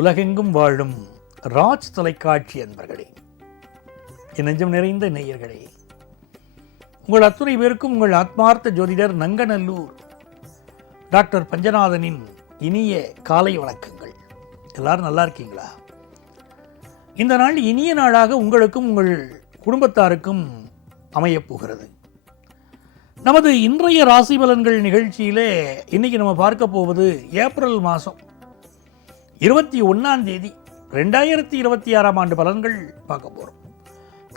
உலகெங்கும் வாழும் ராஜ் தொலைக்காட்சி அன்பர்களே, என் நெஞ்சம் நிறைந்த நேயர்களே, உங்கள் அத்துணை பேருக்கும் உங்கள் ஆத்மார்த்த ஜோதிடர் நங்கநல்லூர் டாக்டர் பஞ்சநாதனின் இனிய காலை வணக்கங்கள். எல்லாரும் நல்லா இருக்கீங்களா? இந்த நாள் இனிய நாளாக உங்களுக்கும் உங்கள் குடும்பத்தாருக்கும் அமையப்போகிறது. நமது இன்றைய ராசி பலன்கள் நிகழ்ச்சியிலே இன்னைக்கு நம்ம பார்க்க போவது ஏப்ரல் மாதம் 21 2026 ஆண்டு பலன்கள் பார்க்க போகிறோம்.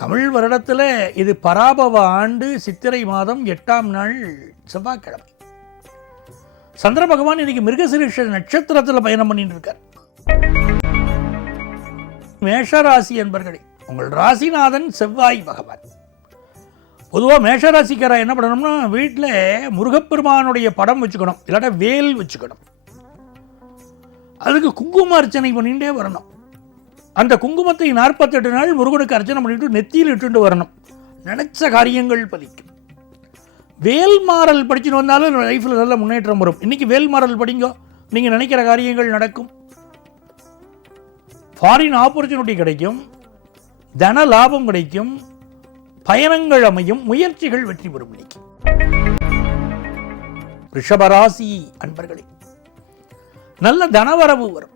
தமிழ் வருடத்தில் இது பராபவ ஆண்டு சித்திரை மாதம் 8ஆம் நாள் செவ்வாய்க்கிழமை. சந்திர பகவான் இன்னைக்கு மிருகசிரீஷ நட்சத்திரத்தில் பயணம் பண்ணிட்டு இருக்கார். மேஷராசி என்பர்களே, உங்கள் ராசிநாதன் செவ்வாய் பகவான். பொதுவாக மேஷராசிக்காரா என்ன பண்ணணும்னா, வீட்டில் முருகப்பெருமானுடைய படம் வச்சுக்கணும், இல்லாட்டா வேல் வச்சுக்கணும். அதுக்கு குங்கும அர்ச்சனை பண்ணிகிட்டே வரணும். அந்த குங்குமத்தை 48 நாள் முருகனுக்கு அர்ச்சனை பண்ணிட்டு நெத்தியில் இட்டுண்டு வரணும். நினைச்ச காரியங்கள் பலிக்கும். வேல்மாறல் படிச்சுட்டு வந்தாலும் லைஃப்பில் நல்ல முன்னேற்றம் வரும். இன்னைக்கு வேல்மாறல் படிங்க, நீங்கள் நினைக்கிற காரியங்கள் நடக்கும். ஃபாரின் ஆப்பர்ச்சுனிட்டி கிடைக்கும், தன லாபம் கிடைக்கும், பயணங்கள் அமையும், முயற்சிகள் வெற்றி பெறும். இன்னைக்கு ரிஷபராசி அன்பர்களே, நல்ல தனவரவு வரும்.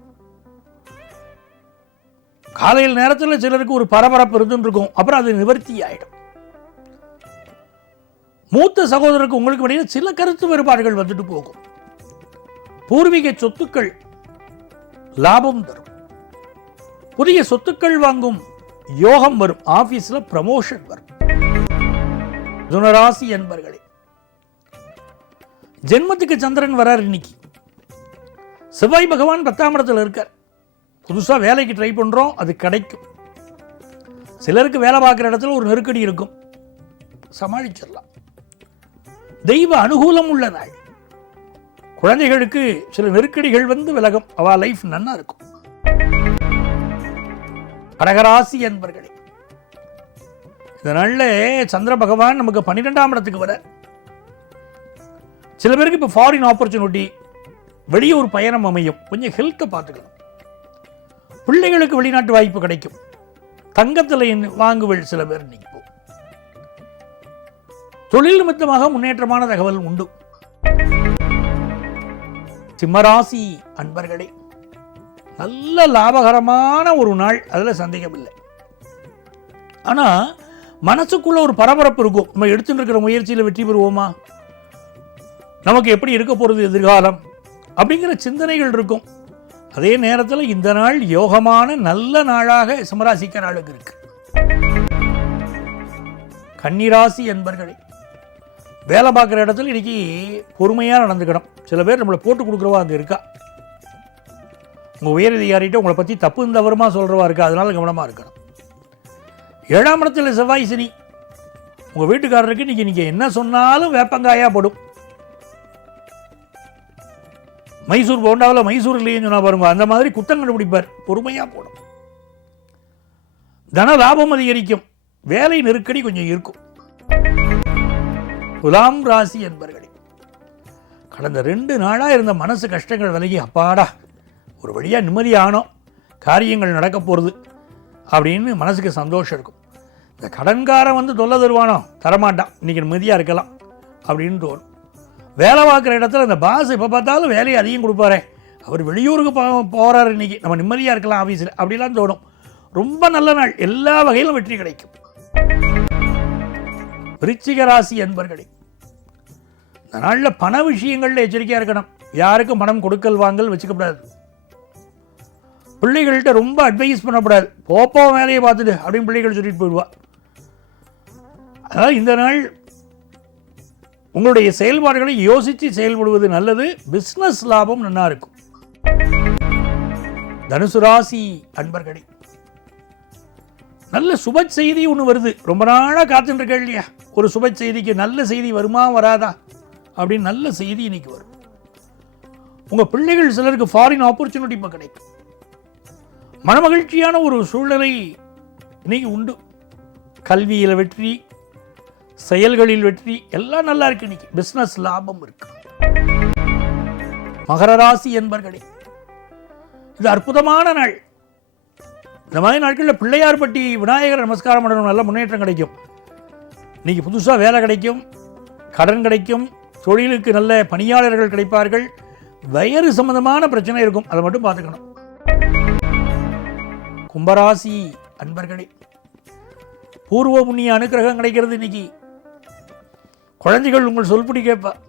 காலையில் நேரத்தில் சிலருக்கு ஒரு பரபரப்பு இருந்துருக்கும், அப்புறம் அது நிவர்த்தி ஆயிடும். மூத்த சகோதரருக்கு உங்களுக்கு இடையே சில கருத்து வேறுபாடுகள் வந்துட்டு போகும். பூர்வீக சொத்துக்கள் லாபம் தரும். புதிய சொத்துக்கள் வாங்கும் யோகம் வரும். ஆபீஸ்ல ப்ரமோஷன் வரும். மிதுனராசி என்பர்களே, ஜென்மத்துக்கு சந்திரன் வரார். இன்னைக்கு செவ்வாய் பகவான் 10ஆம் இடத்துல இருக்கார். புதுசாக வேலைக்கு ட்ரை பண்ணுறோம், அது கிடைக்கும். சிலருக்கு வேலை பார்க்குற இடத்துல ஒரு நெருக்கடி இருக்கும், சமாளிச்சிடலாம். தெய்வ அனுகூலம் உள்ள நாள். குழந்தைகளுக்கு சில நெருக்கடிகள் வந்து விலகும், அவ லைஃப் நன்னா இருக்கும். கடகராசி என்பர்களே, இந்த நாளில் சந்திர பகவான் நமக்கு 12ஆம் இடத்துக்கு வர. சில பேருக்கு இப்போ ஃபாரின் ஆப்பர்ச்சுனிட்டி, வெளியூர் பயணம் அமையும். கொஞ்சம் ஹெல்த்தை பார்த்துக்கணும். பிள்ளைகளுக்கு வெளிநாட்டு வாய்ப்பு கிடைக்கும். தங்கத்தில் வாங்குவல் சில பேர் இன்னைக்கு போகும். தொழில் நிமித்தமாக முன்னேற்றமான தகவல் உண்டு. சிம்மராசி அன்பர்களே, நல்ல லாபகரமான ஒரு நாள், அதில் சந்தேகம் இல்லை. ஆனால் மனசுக்குள்ள ஒரு பரபரப்பு இருக்கும். நம்ம எடுத்துட்டு இருக்கிற முயற்சியில் வெற்றி பெறுவோமா, நமக்கு எப்படி இருக்க போகிறது எதிர்காலம் அப்படிங்கிற சிந்தனைகள் இருக்கும். அதே நேரத்தில் இந்த நாள் யோகமான நல்ல நாளாக சிம்மராசிக்கார ஆளுக்கு இருக்கு. கன்னிராசி என்பர்களே, வேலை பார்க்குற இடத்துல இன்னைக்கு பொறுமையாக நடந்துக்கணும். சில பேர் நம்மளை போட்டு கொடுக்குறவா அங்கே இருக்கா. உங்கள் உயரதிகாரிகிட்ட உங்களை பற்றி தப்பு தவறுமா சொல்கிறவா இருக்கா, அதனால கவனமாக இருக்கணும். 7ஆம் இடத்துல செவ்வாய் சனி. உங்கள் வீட்டுக்காரருக்கு இன்னைக்கு நீங்கள் என்ன சொன்னாலும் வேப்பங்காயாக போடும். மைசூர் போண்டாவில் மைசூர் இல்லைன்னு சொன்னா பாருங்க, அந்த மாதிரி குத்தம் கண்டுபிடிப்பார். பொறுமையாக போடும். தன லாபம் அதிகரிக்கும். வேலை நெருக்கடி கொஞ்சம் இருக்கும். துலாம் ராசி என்பர்களே, கடந்த 2 நாளாக இருந்த மனசு கஷ்டங்கள் விலகி அப்பாடா ஒரு வழியாக நிம்மதியானோம், காரியங்கள் நடக்க போகிறது அப்படின்னு மனசுக்கு சந்தோஷம் இருக்கும். இந்த கடன்காரன் வந்து தொல்லை தருவானோ, தரமாட்டான், இன்னைக்கு நிம்மதியாக இருக்கலாம் அப்படின்னு தோணும். வேலை பார்க்குற இடத்துல இந்த பாஸ் எப்போ பார்த்தாலும் வேலையை அதிகம் கொடுப்பாரே, அவர் வெளியூருக்கு போகிறாரு, இன்னைக்கு நம்ம நிம்மதியாக இருக்கலாம் ஆஃபீஸில், அப்படிலாம் தோணும். ரொம்ப நல்ல நாள், எல்லா வகையிலும் வெற்றி கிடைக்கும். விருச்சிக ராசி என்பர்களே, இந்த நாளில் பண விஷயங்களில் எச்சரிக்கையாக இருக்கணும். யாருக்கும் பணம் கொடுக்கல் வாங்கல் வச்சுக்கப்படாது. பிள்ளைகள்கிட்ட ரொம்ப அட்வைஸ் பண்ணக்கூடாது. போப்போ வேலையை பார்த்துட்டு அப்படின்னு பிள்ளைகள் சொல்லிட்டு போயிடுவா. அதாவது இந்த நாள் உங்களுடைய செயல்பாடுகளை யோசித்து செயல்படுவது நல்லது. பிஸ்னஸ் லாபம் நல்லா இருக்கும். தனுசு ராசி அன்பர்களே, நல்ல சுப செய்தி ஒன்று வருது. ரொம்ப நாளாக காத்துட்டு இருக்க இல்லையா, ஒரு சுப செய்திக்கு நல்ல செய்தி வருமா வராதா அப்படின்னு நல்ல செய்தி இன்னைக்கு வரும். உங்கள் பிள்ளைகள் சிலருக்கு ஃபாரின் ஆப்பர்ச்சுனிட்டி இப்போ கிடைக்கும். மனமகிழ்ச்சியான ஒரு சூழ்நிலை இன்னைக்கு உண்டு. கல்வியில் வெற்றி, செயல்களில் வெற்றி, எல்லாம் நல்லா இருக்கு. இன்னைக்கு பிசினஸ் லாபம் இருக்கு. மகர ராசி என்பர்களே, இது அற்புதமான நாள். இந்த மாதிரி நாட்களில் பிள்ளையார்பட்டி விநாயகர் நமஸ்காரம் பண்ணணும், நல்ல முன்னேற்றம் கிடைக்கும். இன்றைக்கி புதுசாக வேலை கிடைக்கும், கடன் கிடைக்கும், தொழிலுக்கு நல்ல பணியாளர்கள் கிடைப்பார்கள். வயிறு சம்பந்தமான பிரச்சனை இருக்கும், அதை மட்டும் பார்த்துக்கணும். கும்பராசி அன்பர்களே, பூர்வ புண்ணிய அனுக்கிரகம் கிடைக்கிறது. இன்னைக்கு குழந்தைகள் உங்கள் சொல்படி கேட்பார்,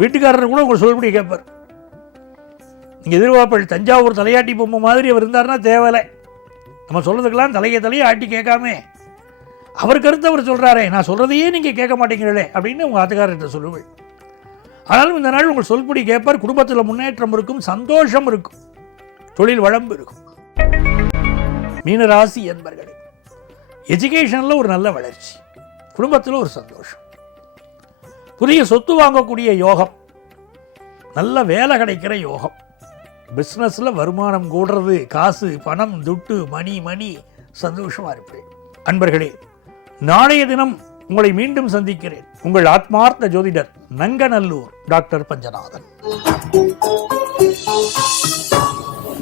வீட்டுக்காரர் கூட உங்கள் சொல்படி கேட்பார். நீங்கள் எதிர்பார்ப்பள் தஞ்சாவூர் தலையாட்டி பொம்மை மாதிரி அவர் இருந்தார்னா தேவலை. நம்ம சொல்கிறதுக்கெல்லாம் தலையை ஆட்டி கேட்காம அவர் கருத்து அவர் சொல்கிறாரே, நான் சொல்கிறதையே நீங்கள் கேட்க மாட்டேங்கிறே அப்படின்னு உங்கள் ஆத்துக்காரர்கிட்ட சொல்லுவேன். ஆனாலும் இந்த நாள் உங்கள் சொல்படி கேட்பார். குடும்பத்தில் முன்னேற்றம் இருக்கும், சந்தோஷம் இருக்கும், தொழில் வளம்பு இருக்கும். மீனராசி என்பர்களே, எஜுகேஷனில் ஒரு நல்ல வளர்ச்சி, குடும்பத்தில் ஒரு சந்தோஷம், புதிய சொத்து வாங்கக்கூடிய யோகம், நல்ல வேலை கிடைக்கிற யோகம், பிஸ்னஸில் வருமானம் கூடுறது, காசு பணம் துட்டு மணி சந்தோஷமாக இருப்பேன். அன்பர்களே, நாளைய தினம் உங்களை மீண்டும் சந்திக்கிறேன். உங்கள் ஆத்மார்த்த ஜோதிடர் நங்கநல்லூர் டாக்டர் பஞ்சநாதன்.